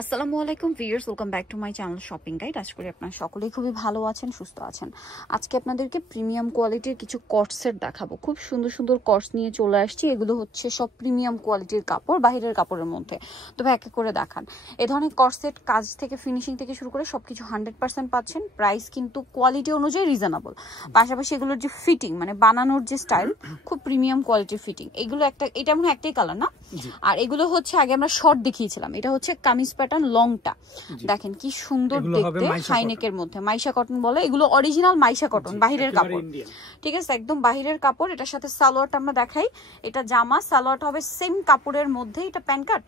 আসসালামু আলাইকুম viewers, welcome back to my channel shopping guide. আশা করি আপনারা সকলেই খুবই ভালো আছেন, সুস্থ আছেন। আজকে আপনাদেরকে প্রিমিয়াম কোয়ালিটির কিছু কটসেট দেখাবো। খুব সুন্দর সুন্দর কটস নিয়ে চলে আসছি। এগুলো হচ্ছে সব প্রিমিয়াম কোয়ালিটির কাপড়, বাহিরের কাপড়ের মধ্যে। তবে এক এক করে দেখান। এ ধরনের কটসেট কাজ থেকে ফিনিশিং থেকে শুরু করে সবকিছু 100% পাচ্ছেন। প্রাইস কিন্তু কোয়ালিটি অনুযায়ী রিজনেবল। পাশাপাশি এগুলোর যে ফিটিং, মানে বানানোর যে স্টাইল, খুব প্রিমিয়াম কোয়ালিটির ফিটিং। এগুলো এটা মনে হয় একটাই কালার না? আর এগুলো হচ্ছে আগে আমরা শর্ট দেখিয়েছিলাম, এটা হচ্ছে কামিজ প্যাটার্ন লংটা। দেখেন কি সুন্দর দেখতে, হাইনেকের মধ্যে। মাইশা কটন বলে এগুলো, অরিজিনাল মাইশা কটন, বাহিরের কাপড়। ঠিক আছে, একদম বাহিরের কাপড়। এটার সাথে সালোয়ারটা আমরা দেখাই। এটা জামা, সালোয়ারটা হবে সেম কাপড়ের মধ্যে। এটা প্যান্ট কাট,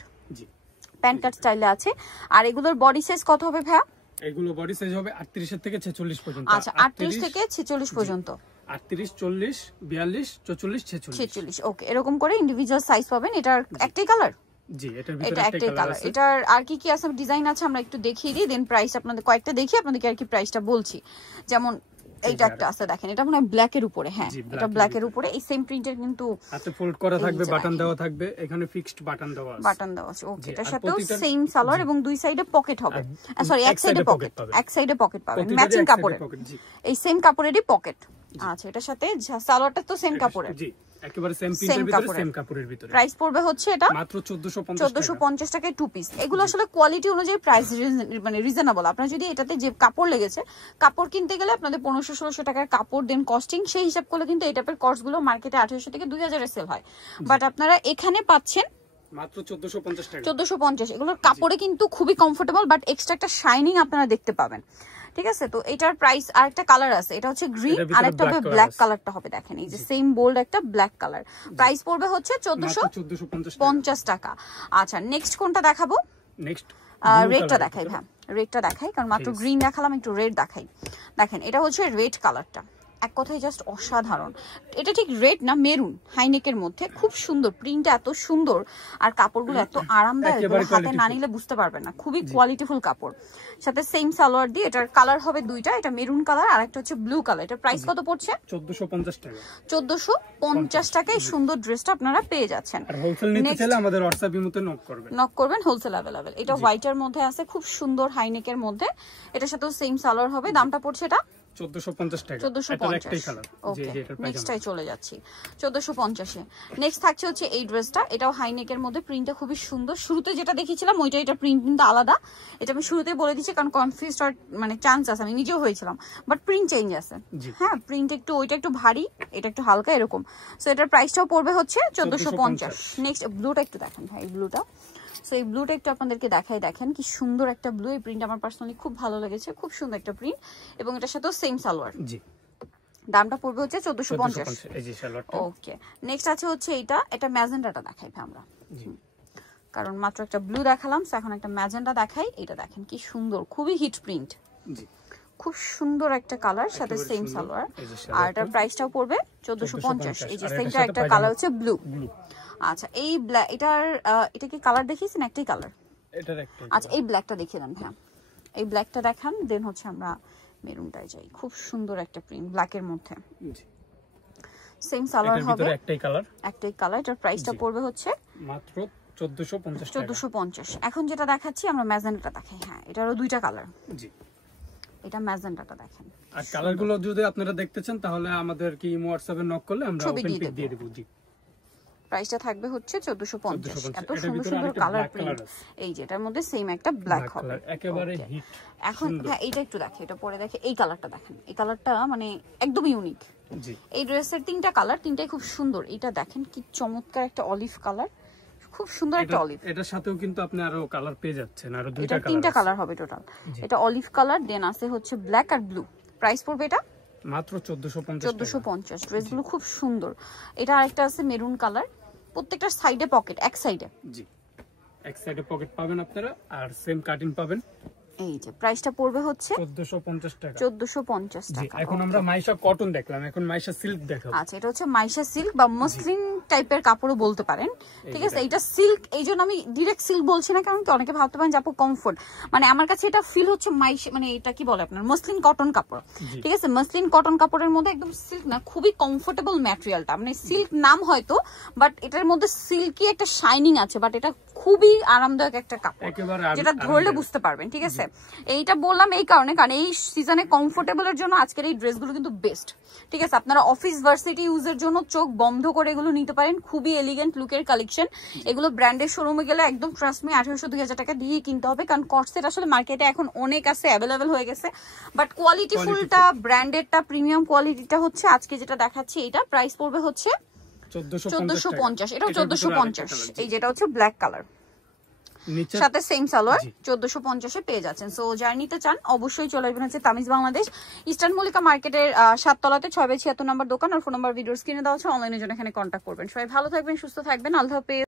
প্যান্ট কাট স্টাইলে আছে। আর এগুলোর বডি সাইজ কত হবে ভাইয়া? এগুলো বডি সাইজ হবে 38 থেকে 46 পর্যন্ত। আচ্ছা, 38 থেকে 46 পর্যন্ত। 38, 40, 42, 44, 46। ওকে, এরকম করে ইন্ডিভিজুয়াল সাইজ পাবেন। এটার একটাই কালার? জি, এটার ভিতরে এটা একটাই কালার। এটার আর কি কি আছে ডিজাইন আছে আমরা একটু দেখিয়ে দিই, দেন প্রাইস আপনাদের কয়েকটা দেখি, আপনাদেরকে আর কি প্রাইসটা বলছি। যেমন এইটা একটা আছে, দেখেন এটা মনে হয় ব্ল্যাক এর উপরে। হ্যাঁ, এটা ব্ল্যাক এর উপরে। এই সেম প্রিন্টের কিন্তু হাতে ফোল্ড করা থাকবে, বাটন দেওয়া থাকবে, এখানে ফিক্সড বাটন দেওয়া আছে। বাটন দেওয়া আছে। ওকে, এটার সাথেও সেম সালোয়ার এবং দুই সাইডে পকেট হবে। সরি, এক সাইডে পকেট, এক সাইডে পকেট পাবেন ম্যাচিং কাপড়ের। এই সেম কাপড়েরই পকেট। আচ্ছা, এটার সাথে সালোয়ারটা তো সেম কাপড়ের। জি, একেবারে সেম প্রিন্টের ভিতরে, সেম কাপড়ের ভিতরে। প্রাইস পড়বে হচ্ছে এটা মাত্র 1450 টাকায় টু পিস। এগুলো আসলে কোয়ালিটি অনুযায়ী প্রাইস মানে রিজনেবল। আপনারা যদি এটাতে যে কাপড় লেগেছে, কাপড় কিনতে গেলে আপনাদের 1500-1600 টাকার কাপড়, দেন কস্টিং, সেই হিসাব করলে কিন্তু এই টাইপের কস্ট গুলো মার্কেটে 1800 থেকে 2000 এ সেল হয়। বাট আপনারা এখানে পাচ্ছেন মাত্র 1450 টাকা। 1450। এগুলোর কাপড়ে কিন্তু খুবই কমফোর্টেবল, বাট এক্সট্রা একটা শাইনিং আপনারা দেখতে পাবেন। ঠিক আছে, তো এটার প্রাইস, আর একটা কালার আছে, এটা হচ্ছে গ্রিন, আর একটা হবে ব্ল্যাক কালারটা হবে। দেখেন এই যে সেম বোল্ড একটা ব্ল্যাক কালার। প্রাইস পড়বে হচ্ছে 1450 টাকা। আচ্ছা, নেক্সট কোনটা দেখাবো? নেক্সট রেডটা দেখাই ভাই, রেডটা দেখাই, কারণ মাত্র গ্রিন দেখালাম, একটু রেড দেখাই। দেখেন এটা হচ্ছে রেড কালারটা, এক কথায় জাস্ট অসাধারণ। এটা ঠিক রেড না, মেরুন, হাইনেকের মধ্যে। খুব সুন্দর প্রিন্টটা, এত সুন্দর, আর কাপড়গুলো এত আরামদায়ক, হাতে না নিলে বুঝতে পারবেন না। খুবই কোয়ালিটিফুল কাপড়। সাথে সেম সালোয়ার দিয়ে। এটার কালার হবে দুইটা, এটা মেরুন কালার আর একটা হচ্ছে ব্লু কালার। এটা প্রাইস কত পড়ছে? 1450 টাকা। 1450 টাকায় সুন্দর ড্রেসটা আপনারা পেয়ে যাচ্ছেন। আর হোলসেল নিতে চাইলে আমাদের WhatsApp ইমোতে নক করবেন, হোলসেল अवेलेबल। এটা হোয়াইটের মধ্যে আছে, খুব সুন্দর হাইনেকের মধ্যে। এটার সাথেও সেম সালোয়ার হবে। দামটা পড়ছে এটা 1450 টাকা। 1450। ওকে, নেক্সটটাই চলে যাচ্ছি 1450 এ। নেক্সট থাকছে হচ্ছে এই ড্রেসটা। এটাও হাইনেকের মধ্যে, প্রিন্টটা খুবই সুন্দর। শুরুতে যেটা দেখিয়েছিলাম ওইটা, এটা প্রিন্ট কিন্তু আলাদা। এটা আমি শুরুতেই বলে দিচ্ছি, কারণ কনফিউজ হওয়ার মানে চান্স আছে, আমি নিজেও হয়েছিলাম। বাট প্রিন্ট চেঞ্জ আছে। হ্যাঁ, প্রিন্ট একটু, ওইটা একটু ভারী, এটা একটু হালকা এরকম। সো এটার প্রাইসটাও পড়বে হচ্ছে 1450। নেক্সট ব্লুটা একটু দেখেন ভাই, এই ব্লুটা। সো এই ব্লুটা একটু আপনাদেরকে দেখাই। দেখেন কি সুন্দর একটা ব্লু। এই প্রিন্ট আমার পার্সোনালি খুব ভালো লেগেছে, খুব সুন্দর একটা প্রিন্ট, এবং এটার সাথেও সেম সালোয়ার। জি, দামটা পড়বে হচ্ছে 1450। এই যে সালোয়ারটা। ওকে, নেক্সট আছে হচ্ছে এটা ম্যাজেন্টাটা দেখাই ভাই আমরা, কারণ মাত্র একটা ব্লু দেখালাম, সো এখন একটা ম্যাজেন্টা দেখাই। এটা দেখেন কি সুন্দর, খুবই হিট প্রিন্ট। জি, খুব সুন্দর একটা কালার, সাথে সেম সালোয়ার। আর এটার প্রাইসটাও পড়বে 1450। এই যে সেমটা একটা কালার হচ্ছে ব্লু। আচ্ছা, এই ব্ল্যাক, এটা কি কালার দেখিয়েছেন? একটাই কালার। আচ্ছা, এই ব্ল্যাকটা দেখিয়ে দেন ভাইয়া, এই ব্ল্যাকটা দেখান, দেন হচ্ছে আমরা মেরুনটায় যাই। খুব সুন্দর একটা প্রিন্ট ব্ল্যাকের মধ্যে, সেম সালোয়ার হবে, একটাই কালার। এটার প্রাইসটা পড়বে হচ্ছে মাত্র 1450। এখন যেটা দেখাচ্ছি আমরা ম্যাজেন্টাটা দেখাই। হ্যাঁ, এটারও দুইটা কালার। জি, এটা ম্যাজেন্টাটা দেখেন। আর কালারগুলো যদি আপনারা দেখতে চান তাহলে আমাদের কি WhatsApp এ নক করলে আমরা ওপেন পিক দিয়ে দেব। জি, প্রাইসটা থাকবে হচ্ছে 1450। এত সুন্দর সুন্দর কালার প্রিন্ট। এই যে এটার মধ্যে সেম একটা ব্ল্যাক হবে, একেবারে হিট। এখন হ্যাঁ, এইটা একটু দেখে, এটা পরে দেখে। এই কালারটা দেখেন, এই কালারটা মানে একদম ইউনিক। জি, এই ড্রেসের তিনটা কালার, তিনটাই খুব সুন্দর। এটা দেখেন কি চমৎকার একটা অলিভ কালার, খুব সুন্দর একটা অলিভ। এটার সাথেও কিন্তু আপনি আরো কালার পেয়ে যাচ্ছেন, আরো দুইটা কালার, তিনটা কালার হবে টোটাল। এটা অলিভ কালার, দেন আছে হচ্ছে ব্ল্যাক আর ব্লু। প্রাইস পড়বে এটা মাত্র 1450। ড্রেসগুলো খুব সুন্দর। এটা আরেকটা আছে মেরুন কালার, প্রত্যেকটা সাইডে পকেট, এক সাইডে। জি, এক সাইডে পকেট পাবেন আপনারা, আর সেম কাটিং পাবেন। এই যে প্রাইসটা পড়বে হচ্ছে 1450 টাকা। 1450 টাকা। এখন আমরা মাইশা কটন দেখলাম, এখন মাইশা সিল্ক দেখাবো। আচ্ছা, এটা হচ্ছে মাইশা সিল্ক বা মসলিন টাইপের কাপড়ও বলতে পারেন। ঠিক আছে, এটা সিল্ক, এইজন্য আমি ডাইরেক্ট সিল্ক বলছি না, কারণ কি অনেকে ভাবতে পারেন যে আপু কমফোর্ট, মানে আমার কাছে এটা ফিল হচ্ছে মাইশা, মানে এটা কি বলে আপনার মসলিন কটন কাপড়। ঠিক আছে, মসলিন কটন কাপড়ের মধ্যে একদম সিল্ক না, খুবই কমফোর্টেবল ম্যাটেরিয়ালটা। মানে সিল্ক নাম হয়তো, বাট এটার মধ্যে সিল্কি একটা শাইনিং আছে, বাট এটা খুব খুবই আরামদায়ক একটা কাপড়, একেবারে যেটা ধরলে বুঝতে পারবেন। ঠিক আছে, এইটা বললাম এই কারণে, কারণ এই সিজনে কমফোর্টেবলের জন্য আজকের এই ড্রেসগুলো কিন্তু বেস্ট। ঠিক আছে, আপনারা অফিস ভার্সিটি ইউজের জন্য চোখ বন্ধ করে এগুলো নিতে পারেন, খুবই এলিগেন্ট লুকের কালেকশন। এগুলো ব্র্যান্ডের শোরুমে গেলে একদম ট্রাস্ট মি 1800-2000 টাকা দিয়ে কিনতে হবে, কারণ কটসেট আসলে মার্কেটে এখন অনেক আছে, অ্যাভেলেবেল হয়ে গেছে। বাট কোয়ালিটি ফুলটা, ব্র্যান্ডেডটা, প্রিমিয়াম কোয়ালিটিটা হচ্ছে আজকে যেটা দেখাচ্ছি, এটা প্রাইস পড়বে হচ্ছে 1450। এটাও 1450। এই যেটা হচ্ছে ব্ল্যাক কালার, সাথে সেম সালোয়ার, 1450-এ পেয়ে যাচ্ছেন। সো যারা নিতে চান অবশ্যই চলে আসবেন হচ্ছে তামিজ বাংলাদেশ, ইস্টার্ন মল্লিকা মার্কেটের 7 তলাতে 6/76 নম্বর দোকান। আর ফোন নাম্বার ভিডিও স্ক্রিনে দেওয়া আছে, অনলাইনের জন্য এখানে কন্ট্যাক্ট করবেন। সবাই ভালো থাকবেন, সুস্থ থাকবেন, আল্লাহ হাফেজ।